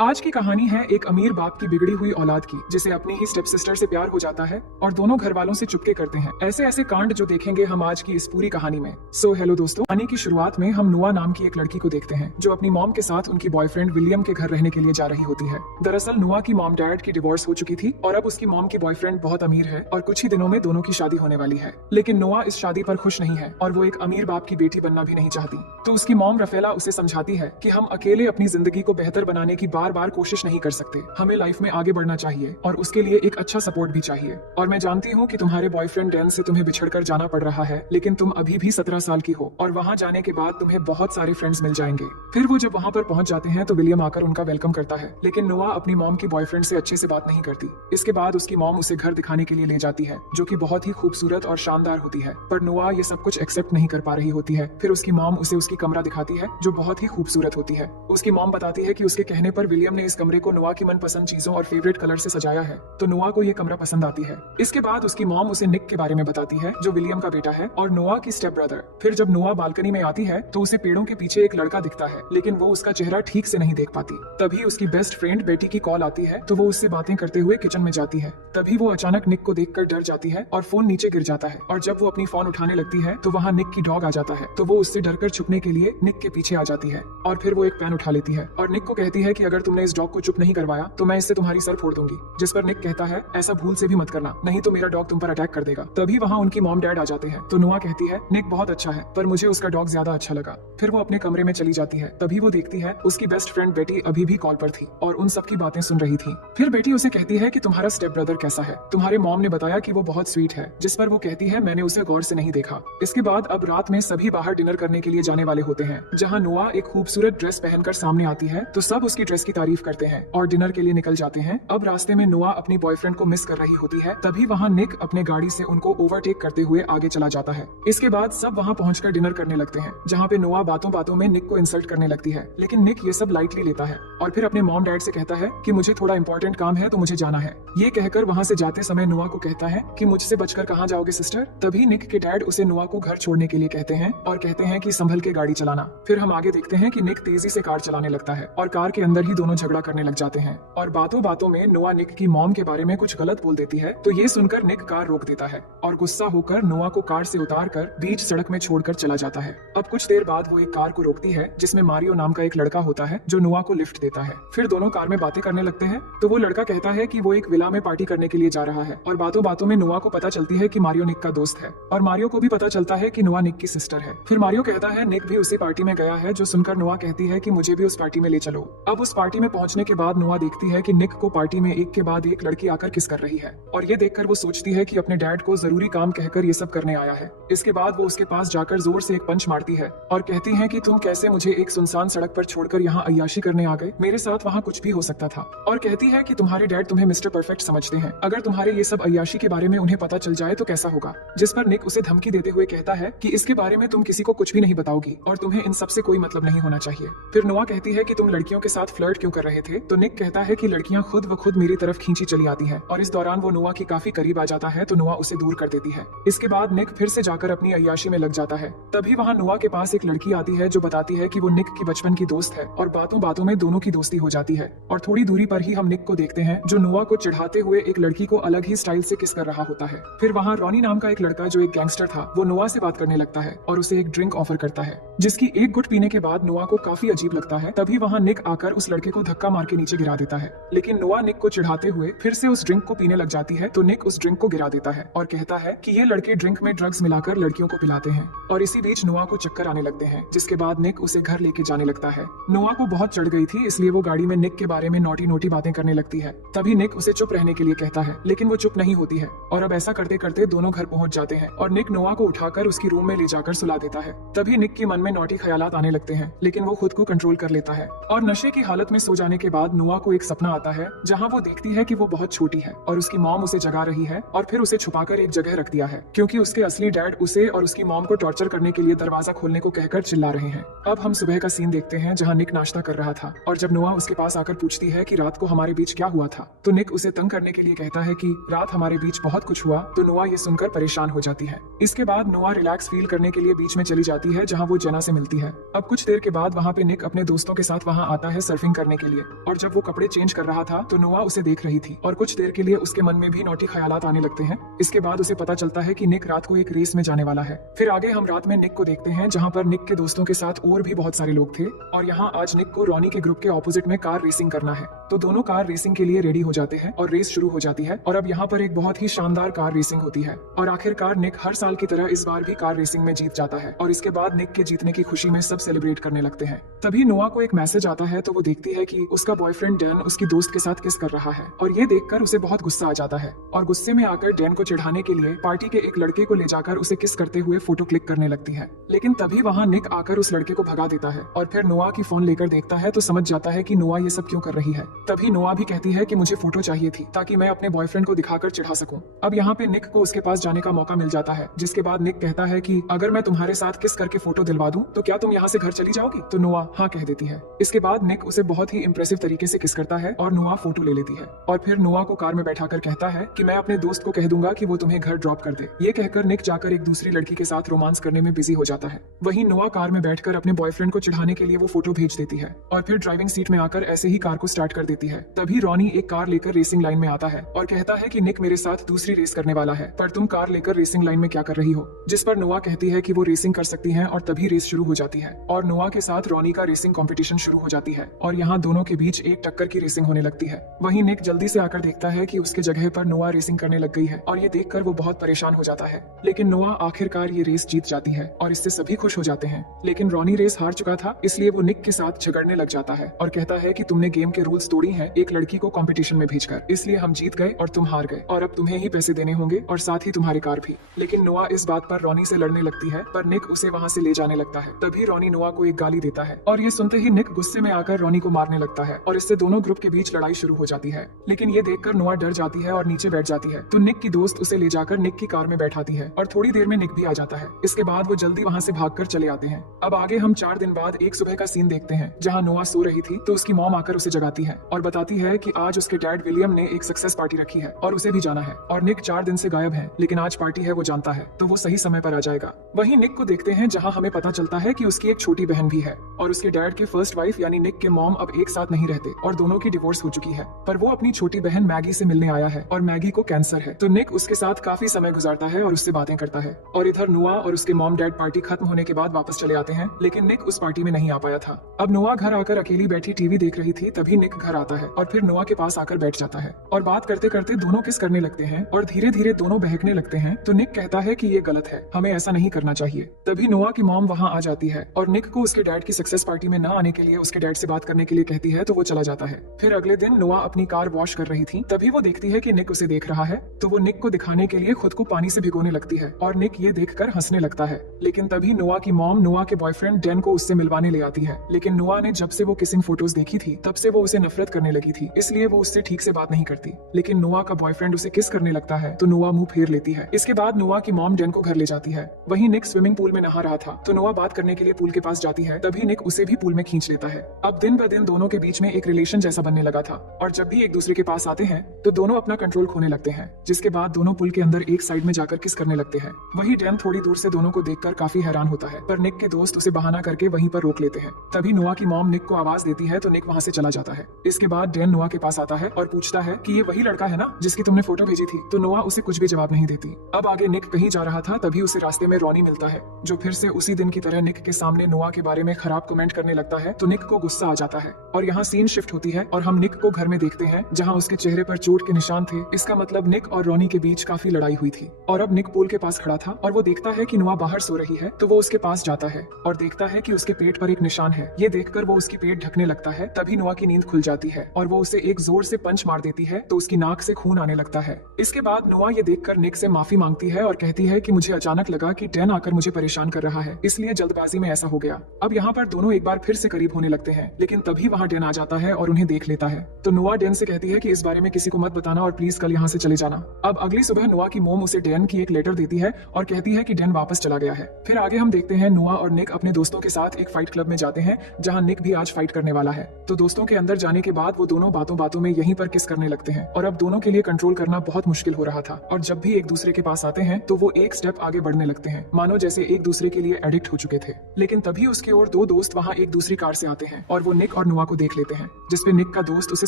आज की कहानी है एक अमीर बाप की बिगड़ी हुई औलाद की, जिसे अपनी ही स्टेप सिस्टर से प्यार हो जाता है और दोनों घर वालों से चुपके करते हैं। ऐसे ऐसे कांड जो देखेंगे हम आज की इस पूरी कहानी में। हेलो दोस्तों, कहानी की शुरुआत में हम नुआ नाम की एक लड़की को देखते हैं जो अपनी मॉम के साथ उनकी बॉयफ्रेंड विलियम के घर रहने के लिए जा रही होती है। दरअसल नुआ की मॉम डैड की डिवोर्स हो चुकी थी और अब उसकी मॉम की बॉयफ्रेंड बहुत अमीर है और कुछ ही दिनों में दोनों की शादी होने वाली है। लेकिन नुआ इस शादी पर खुश नहीं है और वो एक अमीर बाप की बेटी बनना भी नहीं चाहती। तो उसकी मॉम रफेला उसे समझाती है कि हम अकेले अपनी जिंदगी को बेहतर बनाने की बार बार कोशिश नहीं कर सकते, हमें लाइफ में आगे बढ़ना चाहिए और उसके लिए एक अच्छा सपोर्ट भी चाहिए। और मैं जानती हूँ कि तुम्हारे बॉयफ्रेंड डैन से तुम्हें बिछड़कर जाना पड़ रहा है, लेकिन तुम अभी भी 17 साल की हो और वहाँ जाने के बाद तुम्हें बहुत सारे फ्रेंड्स मिल जाएंगे। फिर वो जब वहाँ पर पहुंच जाते हैं तो विलियम आकर उनका वेलकम करता है, लेकिन नुआ अपनी मॉम की बॉयफ्रेंड से अच्छे से बात नहीं करती। इसके बाद उसकी मॉम उसे घर दिखाने के लिए ले जाती है, जो कि बहुत ही खूबसूरत और शानदार होती है। पर नुआ ये सब कुछ एक्सेप्ट नहीं कर पा रही होती है। फिर उसकी मॉम उसे उसकी कमरा दिखाती है जो बहुत ही खूबसूरत होती है। उसकी मॉम बताती है कि उसके कहने पर विलियम ने इस कमरे को नुआ की मनपसंद चीजों और फेवरेट कलर से सजाया है, तो नुआ को ये कमरा पसंद आती है। इसके बाद उसकी मॉम उसे निक के बारे में बताती है जो विलियम का बेटा है और नुआ की स्टेप ब्रदर। फिर जब नुआ बालकनी में आती है तो उसे पेड़ों के पीछे एक लड़का दिखता है, लेकिन वो उसका चेहरा ठीक से नहीं देख पाती। तभी उसकी बेस्ट फ्रेंड बेटी की कॉल आती है तो वो उससे बातें करते हुए किचन में जाती है। तभी वो अचानक निक को देखकर डर जाती है और फोन नीचे गिर जाता है। और जब वो अपनी फोन उठाने लगती है तो वहाँ निक की डॉग आ जाता है, तो वो उससे डरकर छुपने के लिए निक के पीछे आ जाती है और फिर वो एक पेन उठा लेती है और निक को कहती है कि अगर तुमने इस डॉग को चुप नहीं करवाया तो मैं इससे तुम्हारी सर फोड़ दूंगी। जिस पर निक कहता है ऐसा भूल से भी मत करना, नहीं तो मेरा डॉग तुम पर अटैक कर देगा। तभी वहाँ उनकी मॉम डैड आ जाते हैं, तो नुआ कहती है निक बहुत अच्छा है पर मुझे उसका डॉग ज्यादा अच्छा लगा। फिर वो अपने कमरे में चली जाती है। तभी वो देखती है उसकी बेस्ट फ्रेंड बेटी अभी भी कॉल पर थी और उन सब की बातें सुन रही थी। फिर बेटी उसे कहती है कि तुम्हारा स्टेप ब्रदर कैसा है, तुम्हारे मॉम ने बताया कि वो बहुत स्वीट है। जिस पर वो कहती है मैंने उसे गौर से नहीं देखा। इसके बाद अब रात में सभी बाहर डिनर करने के लिए जाने वाले होते हैं, जहाँ नुआ एक खूबसूरत ड्रेस पहनकर सामने आती है तो सब उसकी ड्रेस की तारीफ करते हैं और डिनर के लिए निकल जाते हैं। अब रास्ते में नुआ अपनी बॉयफ्रेंड को मिस कर रही होती है। तभी वहाँ निक अपने गाड़ी से उनको ओवरटेक करते हुए आगे चला जाता है। इसके बाद सब वहाँ पहुंचकर डिनर करने लगते हैं, जहाँ पे नुआ बातों बातों में निक को इंसल्ट करने लगती है, लेकिन निक ये सब लाइटली लेता है और फिर अपने मॉम डैड से कहता है कि मुझे थोड़ा इंपॉर्टेंट काम है तो मुझे जाना है। ये कहकर वहाँ से जाते समय नुआ को कहता है कि मुझसे बचकर कहाँ जाओगे सिस्टर। तभी निक के डैड उसे नुआ को घर छोड़ने के लिए कहते हैं और कहते हैं कि संभल के गाड़ी चलाना। फिर हम आगे देखते हैं कि निक तेजी से कार चलाने लगता है और कार के अंदर ही दोनों झगड़ा करने लग जाते हैं और बातों बातों में नुआ निक की मॉम के बारे में कुछ गलत बोल देती है। तो ये सुनकर निक कार रोक देता है और गुस्सा होकर नुआ को कार से उतारकर बीच सड़क में छोड़कर चला जाता है। अब कुछ देर बाद वो एक कार को रोकती है जिसमें मारियो नाम का एक लड़का होता है जो नुआ को लिफ्ट देता है। फिर दोनों कार में बातें करने लगते हैं, तो वो लड़का कहता है कि वो एक विला में पार्टी करने के लिए जा रहा है और बातों बातों में नुआ को पता चलती है कि मारियो निक का दोस्त है और मारियो को भी पता चलता है कि नुआ निक की सिस्टर है। फिर मारियो कहता है निक भी उसी पार्टी में गया है, जो सुनकर नुआ कहती है कि मुझे भी उस पार्टी में ले चलो। अब उस पार्टी में पहुंचने के बाद नुआ देखती है कि निक को पार्टी में एक के बाद एक लड़की आकर किस कर रही है और ये देखकर वो सोचती है कि अपने डैड को जरूरी काम कहकर ये सब करने आया है। इसके बाद वो उसके पास जाकर जोर से एक पंच मारती है और कहती है कि तुम कैसे मुझे एक सुनसान सड़क पर छोड़कर यहाँ अय्याशी करने आ गए, मेरे साथ वहाँ कुछ भी हो सकता था। और कहती है कि तुम्हारे डैड तुम्हें मिस्टर परफेक्ट समझते हैं, अगर तुम्हारे ये सब अय्याशी के बारे में उन्हें पता चल जाए तो कैसा होगा। जिस पर निक उसे धमकी देते हुए कहता है कि इसके बारे में तुम किसी को कुछ भी नहीं बताओगी और तुम्हें इन सब से कोई मतलब नहीं होना चाहिए। फिर नुआ कहती है कि तुम लड़कियों के साथ फ्लर्ट क्यों कर रहे थे, तो निक कहता है कि लड़कियां खुद व खुद मेरी तरफ खींची चली आती है और इस दौरान वो नुआ की काफी करीब आ जाता है तो नुआ उसे दूर कर देती है। इसके बाद निक फिर से जाकर अपनी अय्याशी में लग जाता है। तभी वहाँ नुआ के पास एक लड़की आती है जो बताती है कि वो निक की बचपन की दोस्त है और बातों बातों में दोनों की दोस्ती हो जाती है। और थोड़ी दूरी पर ही हम निक को देखते हैं जो नुआ को चिढ़ाते हुए एक लड़की को अलग ही स्टाइल से किस कर रहा होता है। फिर वहाँ रॉनी नाम का एक लड़का जो एक गैंगस्टर था वो नुआ से बात करने लगता है और उसे एक ड्रिंक ऑफर करता है, जिसकी एक गुट पीने के बाद नुआ को काफी अजीब लगता है। तभी वहाँ निक आकर उस लड़के को धक्का मार के नीचे गिरा देता है, लेकिन नुआ निक को चिढ़ाते हुए फिर से उस ड्रिंक को पीने लग जाती है तो निक उस ड्रिंक को गिरा देता है और कहता है कि ये लड़के ड्रिंक में ड्रग्स मिलाकर लड़कियों को पिलाते हैं। और इसी बीच नुआ को चक्कर आने लगते हैं, जिसके बाद निक उसे घर लेके जाने लगता है। नुआ को बहुत चढ़ गई थी, इसलिए वो गाड़ी में निक के बारे में नोटी नोटी बातें करने लगती है। तभी निक उसे चुप रहने के लिए कहता है, लेकिन वो चुप नहीं होती है और अब ऐसा करते करते दोनों घर पहुंच जाते हैं और निक नुआ को उठाकर उसकी रूम में ले जाकर सुला देता है। तभी निक के मन में नोटी ख्यालात आने लगते हैं, लेकिन वो खुद को कंट्रोल कर लेता है और नशे की हालत में सो जाने के बाद नुआ को एक सपना आता है जहाँ वो देखती है कि वो बहुत छोटी है और उसकी मॉम उसे जगा रही है और फिर उसे छुपाकर एक जगह रख दिया है, क्योंकि उसके असली डैड उसे और उसकी मॉम को टॉर्चर करने के लिए दरवाजा खोलने को कहकर चिल्ला रहे हैं। अब हम सुबह का सीन देखते हैं जहाँ निक नाश्ता कर रहा था और जब नुआ उसके पास आकर पूछती है कि रात को हमारे बीच क्या हुआ था, तो निक उसे तंग करने के लिए कहता है कि रात हमारे बीच बहुत कुछ हुआ। तो नुआ ये सुनकर परेशान हो जाती है। इसके बाद नुआ रिलैक्स फील करने के लिए बीच में चली जाती है जहाँ वो जेना से मिलती है। अब कुछ देर के बाद वहाँ पे निक अपने दोस्तों के साथ वहाँ आता है सर्फिंग करने करने के लिए। और जब वो कपड़े चेंज कर रहा था तो नोआ उसे देख रही थी और कुछ देर के लिए उसके मन में भी नौटी ख्यालात आने लगते हैं। इसके बाद उसे पता चलता है कि निक रात को एक रेस में जाने वाला है। फिर आगे हम रात में निक को देखते हैं जहाँ पर निक के दोस्तों के साथ और भी बहुत सारे लोग थे और यहाँ आज निक को रॉनी के ग्रुप के ऑपोजिट में कार रेसिंग करना है। तो दोनों कार रेसिंग के लिए रेडी हो जाते हैं और रेस शुरू हो जाती है। और अब यहाँ पर एक बहुत ही शानदार कार रेसिंग होती है और आखिरकार निक हर साल की तरह इस बार भी कार रेसिंग में जीत जाता है। और इसके बाद निक के जीतने की खुशी में सब सेलिब्रेट करने लगते हैं। तभी नोआ को एक मैसेज आता है तो वो देखती है कि उसका बॉयफ्रेंड डैन उसकी दोस्त के साथ किस कर रहा है और ये देखकर उसे बहुत गुस्सा आ जाता है और गुस्से में आकर डैन को चिढ़ाने के लिए पार्टी के एक लड़के को ले जाकर उसे किस करते हुए फोटो क्लिक करने लगती है। लेकिन तभी वहाँ निक आकर उस लड़के को भगा देता है और फिर नोआ की फोन लेकर देखता है तो समझ जाता है कि नोआ ये सब क्यों कर रही है। तभी नोआ भी कहती है कि मुझे फोटो चाहिए थी ताकि मैं अपने बॉयफ्रेंड को दिखाकर चिढ़ा सकूं। अब यहाँ पे निक को उसके पास जाने का मौका मिल जाता है, जिसके बाद निक कहता है कि अगर मैं तुम्हारे साथ किस करके फोटो दिलवा दूं तो क्या तुम यहाँ से घर चली जाओगी? तो नोआ हाँ कह देती है। इसके बाद निक उसे बहुत ही इंप्रेसिव तरीके से किस करता है और नोआ फोटो ले लेती है और फिर नोआ को कार में बैठाकर कहता है कि मैं अपने दोस्त को कह दूंगा कि वो तुम्हें घर ड्रॉप कर दे। ये कहकर निक जाकर एक दूसरी लड़की के साथ रोमांस करने में बिजी हो जाता है। वहीं नोआ कार में बैठकर अपने बॉयफ्रेंड को चिढ़ाने के लिए वो फोटो भेज देती है और फिर ड्राइविंग सीट में आकर ऐसे ही कार को स्टार्ट कर देती है। तभी रॉनी एक कार लेकर रेसिंग लाइन में आता है और कहता है कि निक मेरे साथ दूसरी रेस करने वाला है, पर तुम कार लेकर रेसिंग लाइन में क्या कर रही हो? जिस पर नोआ कहती है कि वो रेसिंग कर सकती हैं और तभी रेस शुरू हो जाती है और नोआ के साथ रॉनी का रेसिंग कंपटीशन शुरू हो जाती है और यहाँ दोनों के बीच एक टक्कर की रेसिंग होने लगती है। वहीं निक जल्दी से आकर देखता है कि उसके जगह पर नोआ रेसिंग करने लग गई है और ये देखकर वो बहुत परेशान हो जाता है। लेकिन नोआ आखिरकार ये रेस जीत जाती है और इससे सभी खुश हो जाते हैं। लेकिन रॉनी रेस हार चुका था, इसलिए वो निक के साथ झगड़ने लग जाता है और कहता है कि तुमने गेम के रूल्स तोड़ी हैं एक लड़की को कंपटीशन में भेजकर, इसलिए हम जीत गए और तुम हार गए और अब तुम्हें ही पैसे देने होंगे और साथ ही तुम्हारी कार भी। लेकिन नोआ इस बात पर रॉनी से लड़ने लगती है, पर निक उसे वहाँ से ले जाने लगता है। तभी रॉनी नोआ को एक गाली देता है और ये सुनते ही निक गुस्से में आकर रॉनी को मारने लगता है और इससे दोनों ग्रुप के बीच लड़ाई शुरू हो जाती है। लेकिन ये देखकर नोआ डर जाती है और नीचे बैठ जाती है। तो निक की दोस्त उसे ले जाकर निक की कार में बैठाती है और थोड़ी देर में निक भी आ जाता है। इसके बाद वो जल्दी वहाँ से भागकर चले आते हैं। अब आगे हम 4 दिन बाद एक सुबह का सीन देखते हैं जहाँ नोआ सो रही थी तो उसकी मॉम आकर उसे जगाती है और बताती है कि आज उसके डैड विलियम ने एक सक्सेस पार्टी रखी है और उसे भी जाना है और निक 4 दिन से गायब है, लेकिन आज पार्टी है वो जानता है तो वो सही समय पर आ जाएगा। वहीं निक को देखते हैं जहाँ हमें पता चलता है कि उसकी एक छोटी बहन भी है और उसके डैड के फर्स्ट वाइफ यानी निक के मॉम अब एक साथ नहीं रहते और दोनों की डिवोर्स हो चुकी है, पर वो अपनी छोटी बहन मैगी से मिलने आया है और मैगी को कैंसर है। तो निक उसके साथ काफी समय गुजारता है और उससे बातें करता है और इधर नोआ और उसके मॉम डैड पार्टी खत्म होने के बाद वापस चले आते हैं, लेकिन निक उस पार्टी में नहीं आ पाया था। अब नोआ घर आकर अकेली बैठी टीवी देख रही थी, तभी निक घर आता है और फिर नोआ के पास आकर बैठ जाता है और बात करते करते दोनों किस करने लगते हैं और धीरे धीरे दोनों बहकने लगते हैं। तो निक कहता है कि ये गलत है, हमें ऐसा नहीं करना चाहिए। तभी नोआ की मॉम वहाँ आ जाती है और निक को उसके डैड की सक्सेस पार्टी में न आने के लिए उसके डैड से बात करने के लिए कहती है तो वो चला जाता है। फिर अगले दिन नोआ अपनी कार वॉश कर रही थी, तभी वो देखती है कि निक उसे देख रहा है तो वो निक को दिखाने के लिए खुद को पानी से भिगोने लगती है और निक ये देखकर हंसने लगता है। लेकिन तभी नोआ की मॉम नोआ के बॉयफ्रेंड डैन को उससे मिलवाने ले आती है, लेकिन नोआ ने जब से वो किसिंग फोटोज देखी थी तब से वो उसे नफरत करने लगी थी, इसलिए वो उससे ठीक से बात नहीं करती। लेकिन नोआ का बॉयफ्रेंड उसे किस करने लगता है तो नोआ मुंह फेर लेती है। इसके बाद नोआ की मॉम डैन को घर ले जाती है। वहीं निक स्विमिंग पूल में नहा रहा था तो नोआ बात करने के लिए पूल के पास जाती है, तभी निक उसे भी पूल में खींच लेता है। अब दिन ब दिन दोनों के बीच में एक रिलेशन जैसा बनने लगा था और जब भी एक दूसरे के पास आते हैं तो दोनों अपना कंट्रोल खोने लगते हैं, जिसके बाद दोनों पुल के अंदर एक साइड में जाकर किस करने लगते हैं। वही डैन थोड़ी दूर से दोनों को देखकर काफी हैरान होता है, पर निक के दोस्त उसे बहाना करके वहीं पर रोक लेते हैं। तभी नोआ की मॉम निक को आवाज देती है तो निक वहाँ से चला जाता है। इसके बाद डैन नोआ के पास आता है और पूछता है कि ये वही लड़का है ना जिसकी तुमने फोटो भेजी थी, तो नोआ उसे कुछ भी जवाब नहीं देती। अब आगे निक कहीं जा रहा था, तभी उसे रास्ते में रॉनी मिलता है जो फिर से उसी दिन की तरह निक के सामने नोआ के बारे में खराब कमेंट करने लगता है। तो निक को गुस्सा आ जाता है और यहाँ सीन शिफ्ट होती है और हम निक को घर में देखते हैं जहाँ उसके चेहरे पर चोट के निशान थे। इसका मतलब निक और रॉनी के बीच काफी लड़ाई हुई थी और अब निक पूल के पास खड़ा था और वो देखता है कि नोआ बाहर सो रही है, तो वो उसके पास जाता है और देखता है कि उसके पेट पर एक निशान है। ये देखकर वो उसकी पेट ढकने लगता है। तभी नोआ की नींद खुल जाती है और वो उसे एक जोर से पंच मार देती है तो उसकी नाक से खून आने लगता है। इसके बाद नोआ ये देखकर निक से माफी मांगती है और कहती है कि मुझे अचानक लगा कि डैन आकर मुझे परेशान कर रहा है, इसलिए जल्दबाजी में ऐसा हो गया। अब यहाँ पर दोनों एक बार फिर से करीब होने लगते हैं, लेकिन तभी वहाँ डैन आ जाता है और उन्हें देख लेता है। तो नोआ डैन से कहती है कि इस बारे में किसी को मत बताना और प्लीज कल यहाँ से चले जाना। अब अगली सुबह नोआ की मोम उसे डैन की एक लेटर देती है और कहती है कि डैन वापस चला गया है। फिर आगे हम देखते हैं नोआ और निक अपने दोस्तों के साथ एक फाइट क्लब में जाते हैं जहाँ निक भी आज फाइट करने वाला है। तो दोस्तों के अंदर जाने के बाद वो दोनों बातों बातों में यहीं पर किस करने लगते हैं और अब दोनों के लिए कंट्रोल करना बहुत मुश्किल हो रहा था और जब भी एक दूसरे के पास आते हैं तो वो एक स्टेप आगे बढ़ने लगते हैं, मानो जैसे एक दूसरे के लिए एडिक्ट हो चुके थे। लेकिन तभी उसकी ओर दो दोस्त वहाँ एक दूसरी कार से आते हैं और वो निक और नुआ को देख लेते हैं, जिसपे निक का दोस्त उसे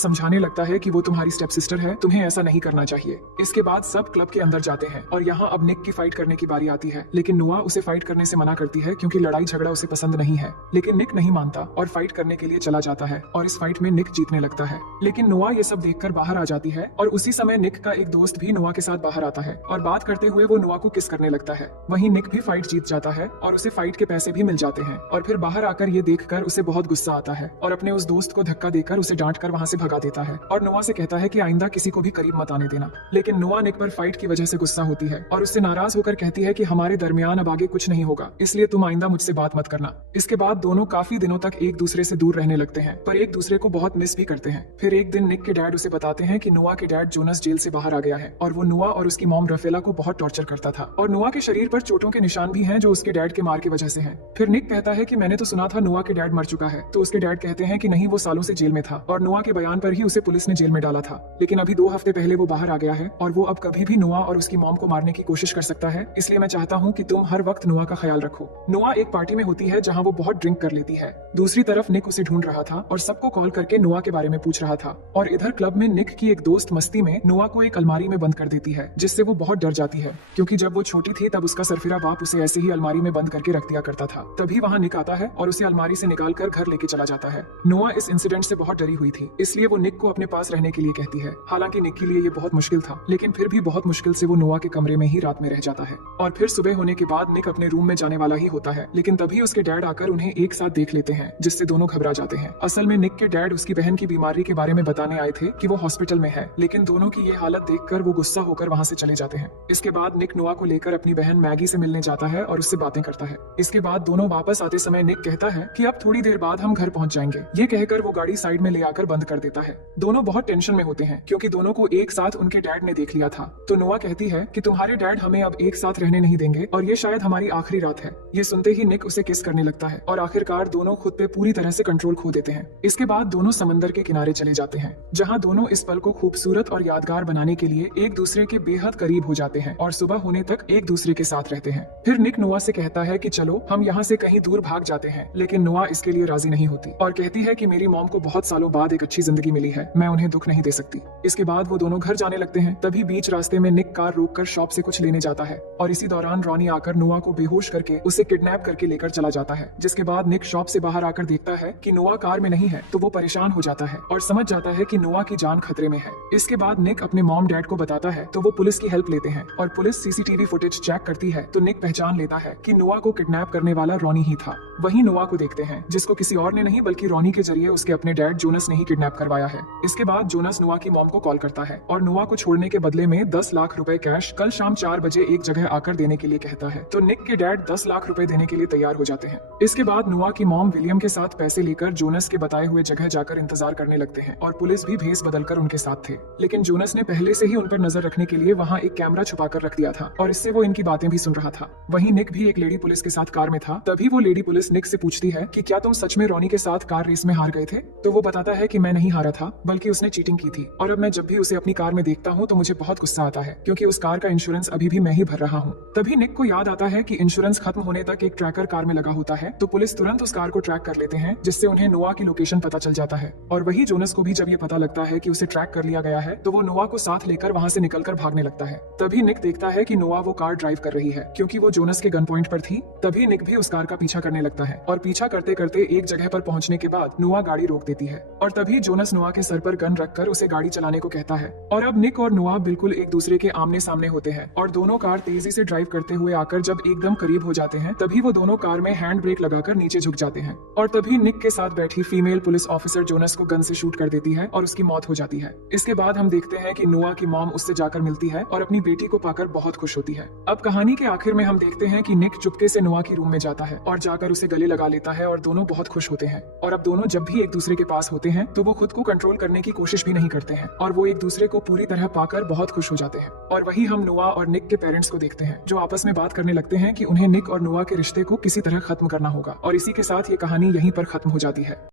समझाने लगता है कि वो तुम्हारी स्टेप सिस्टर है, तुम्हें ऐसा नहीं करना चाहिए। इसके बाद सब क्लब के अंदर जाते हैं और यहाँ अब निक की फाइट करने की बारी आती है, लेकिन नुआ उसे फाइट करने से मना करती है क्योंकि लड़ाई झगड़ा उसे पसंद नहीं है। लेकिन निक नहीं मानता और फाइट करने के लिए चला जाता है और इस फाइट में निक जीतने लगता है। लेकिन नुआ ये सब देखकर बाहर आ जाती है और उसी समय निक का एक दोस्त भी नुआ के साथ बाहर आता है और बात करते हुए वो नुआ को किस करने लगता है। वहीं निक भी फाइट जीत जाता है और उसे फाइट के पैसे भी मिल जाते हैं और फिर बाहर आकर ये देखकर उसे बहुत गुस्सा आता है और अपने उस दोस्त को धक्का देकर उसे डांट कर वहाँ से भगा देता है और नुआ से कहता है कि आइंदा किसी को भी करीब मत आने देना। लेकिन नुआ निक पर फाइट की वजह से गुस्सा होती है और उससे नाराज होकर कहती है कि हमारे दरमियान अब आगे कुछ नहीं होगा, इसलिए तुम आइंदा मुझसे बात मत करना। इसके बाद दोनों काफी दिनों तक एक दूसरे से दूर रहने लगते हैं, पर एक दूसरे को बहुत मिस भी करते हैं। फिर एक दिन निक के डैड उसे बताते हैं कि नुआ के डैड जोनस जेल से बाहर आ गया है और वो नुआ और उसकी मॉम रफेला को बहुत टॉर्चर करता था और नुआ के शरीर पर चोटों के निशान भी हैं जो उसके डैड के मार की वजह से हैं। फिर निक कहता है कि मैंने तो सुना था नुआ के डैड मर चुका है, तो उसके डैड कहते हैं कि नहीं, वो सालों से जेल में था और नुआ के बयान पर ही उसे पुलिस ने जेल में डाला था, लेकिन अभी 2 हफ्ते पहले वो बाहर आ गया है और वो अब कभी भी नुआ और उसकी मॉम को मारने की कोशिश कर सकता है। इसलिए मैं चाहता हूँ कि तुम हर वक्त नुआ का ख्याल रखो। नुआ एक पार्टी में होती है जहाँ वो बहुत ड्रिंक कर लेती है। दूसरी तरफ निक उसे ढूंढ रहा था और सबको कॉल करके नुआ के बारे में पूछ रहा था और इधर क्लब में निक की एक दोस्त मस्ती में नुआ को एक अलमारी में बंद कर देती है, जिससे वो बहुत डर जाती है क्योंकि जब वो छोटी थी तब उसका सरफिरा बाप उसे ऐसे ही अलमारी में बंद करके रख दिया करता था। तभी वहाँ निक आता है और उसे अलमारी से निकाल कर घर लेके चला जाता है। नुआ इस इंसिडेंट से बहुत डरी हुई थी, इसलिए वो निक को अपने पास रहने के लिए कहती है। हालांकि निक के लिए ये बहुत मुश्किल था, लेकिन फिर भी बहुत मुश्किल से वो नुआ के कमरे में ही रात में रह जाता है और फिर सुबह होने के बाद निक अपने रूम में जाने वाला ही होता है, लेकिन तभी उसके डैड आकर उन्हें एक साथ देख लेते हैं, जिससे दोनों घबरा जाते हैं। असल में निक के डैड उसकी बहन की बीमारी के बारे में बताने आए थे कि वो हॉस्पिटल में है, लेकिन दोनों की ये हालत देखकर वो गुस्सा होकर वहाँ से चले जाते हैं। इसके बाद निक नुआ को लेकर अपनी बहन मैगी से मिलने जाता है और उससे बातें करता है। इसके बाद दोनों वापस आते समय निक कहता है कि अब थोड़ी देर बाद हम घर पहुंच जाएंगे। ये कहकर वो गाड़ी साइड में ले आकर बंद कर देता है। दोनों बहुत टेंशन में होते हैं क्योंकि दोनों को एक साथ उनके डैड ने देख लिया था। तो नुआ कहती है कि तुम्हारे डैड हमें अब एक साथ रहने नहीं देंगे और ये शायद हमारी आखिरी रात है। ये सुनते ही निक उसे किस करने लगता है और आखिरकार दोनों खुद पे पूरी तरह से कंट्रोल खो देते हैं। इसके बाद दोनों समंदर के किनारे चले जाते हैं, जहाँ दोनों इस पल को खूबसूरत और यादगार बनाने के लिए एक दूसरे के बेहद करीब हो जाते हैं और सुबह होने तक एक दूसरे के साथ रहते हैं। फिर निक नुआ से कहता है कि चलो हम यहाँ से कहीं दूर भाग जाते हैं, लेकिन नुआ इसके लिए राजी नहीं होती और कहती है कि मेरी मॉम को बहुत सालों बाद एक अच्छी जिंदगी मिली है, मैं उन्हें दुख नहीं दे सकती। इसके बाद वो दोनों घर जाने लगते हैं। तभी बीच रास्ते में निक कार रोककर शॉप से कुछ लेने जाता है और इसी दौरान रॉनी आकर नुआ को बेहोश करके उसे किडनैप करके लेकर चला जाता है। जिसके बाद निक शॉप से बाहर आकर देखता है कि नुआ कार में नहीं है, तो वो परेशान हो जाता है और समझ जाता है कि नुआ की जान खतरे में है। इसके बाद निक अपने मॉम डैड को बताता है, तो वो पुलिस की हेल्प लेते हैं और पुलिस सीसीटीवी फुटेज चेक करती है तो निक पहचान लेता है कि नुआ को किडनैप करने वाला रॉनी ही था। वहीं नुआ को देखते हैं, जिसको किसी और ने नहीं बल्कि रॉनी के जरिए उसके अपने डैड जोनस ने ही किडनैप करवाया है। इसके बाद जोनस नुआ की मॉम को कॉल करता है और नुआ को छोड़ने के बदले में 10 लाख रुपए कैश कल शाम 4 बजे एक जगह आकर देने के लिए कहता है। तो निक के डैड 10 लाख रुपए देने के लिए तैयार हो जाते हैं। इसके बाद नुआ की मॉम विलियम के साथ पैसे लेकर जोनस के बताए हुए जगह जाकर इंतजार करने लगते हैं और पुलिस भी भेस बदलकर उनके साथ थे। लेकिन जोनस ने पहले से ही उन पर नजर रखने के लिए वहाँ एक कैमरा छुपा कर रख दिया था और इससे वो इनकी बातें भी सुन रहा था। वहीं निक भी एक लेडी पुलिस के साथ कार में था। तभी वो लेडी पुलिस निक से पूछती है कि क्या तुम सच में रॉनी के साथ कार रेस में हार गए थे? तो वो बताता है कि मैं नहीं हारा था, बल्कि उसने चीटिंग की थी और अब मैं जब भी उसे अपनी कार में देखता हूँ तो मुझे बहुत गुस्सा आता है क्योंकि उस कार का इंश्योरेंस अभी भी मैं ही भर रहा हूँ। तभी निक को याद आता है कि इंश्योरेंस खत्म होने तक एक ट्रैकर कार में लगा होता है, तो पुलिस तुरंत उस कार को ट्रैक कर लेते हैं, जिससे उन्हें नुआ की लोकेशन पता चल जाता है। और वही जोनस को भी जब ये पता लगता है कि उसे ट्रैक कर लिया गया है, तो वो नुआ को साथ लेकर वहाँ से निकलकर भागने लगता है। तभी निक देखता है कि नुआ वो कार ड्राइव कर रही है क्योंकि वो जोनस के गन पॉइंट पर थी। तभी निक भी उस कार का पीछा करने लगता है और पीछा करते करते एक जगह पर पहुंचने के बाद नुआ गाड़ी रोक देती है और तभी जोनस नुआ के सर पर गन रखकर उसे गाड़ी चलाने को कहता है। और अब निक और नुआ बिल्कुल एक दूसरे के आमने सामने होते हैं और दोनों कार तेजी से ड्राइव करते हुए आकर जब एकदम करीब हो जाते हैं, तभी वो दोनों कार में हैंड ब्रेक लगाकर नीचे झुक जाते हैं और तभी निक के साथ बैठी फीमेल पुलिस ऑफिसर जोनस को गन से शूट कर देती है और उसकी मौत हो जाती है। इसके बाद हम देखते हैं कि नुआ की मॉम उससे जाकर मिलती है और अपनी बेटी को पाकर बहुत खुश होती है। अब कहानी के आखिर में हम देखते हैं कि निक चुपके से नुआ की रूम में जाता है और जाकर उसे गले लगा लेता है और दोनों बहुत खुश होते हैं। और अब दोनों जब भी एक दूसरे के पास होते हैं तो वो खुद को कंट्रोल करने की कोशिश भी नहीं करते हैं और वो एक दूसरे को पूरी तरह पाकर बहुत खुश हो जाते हैं। और वही हम नुआ और निक के पेरेंट्स को देखते हैं जो आपस में बात करने लगते हैं कि उन्हें निक और नुआ के रिश्ते को किसी तरह खत्म करना होगा और इसी के साथ ये कहानी यहीं पर खत्म हो जाती है।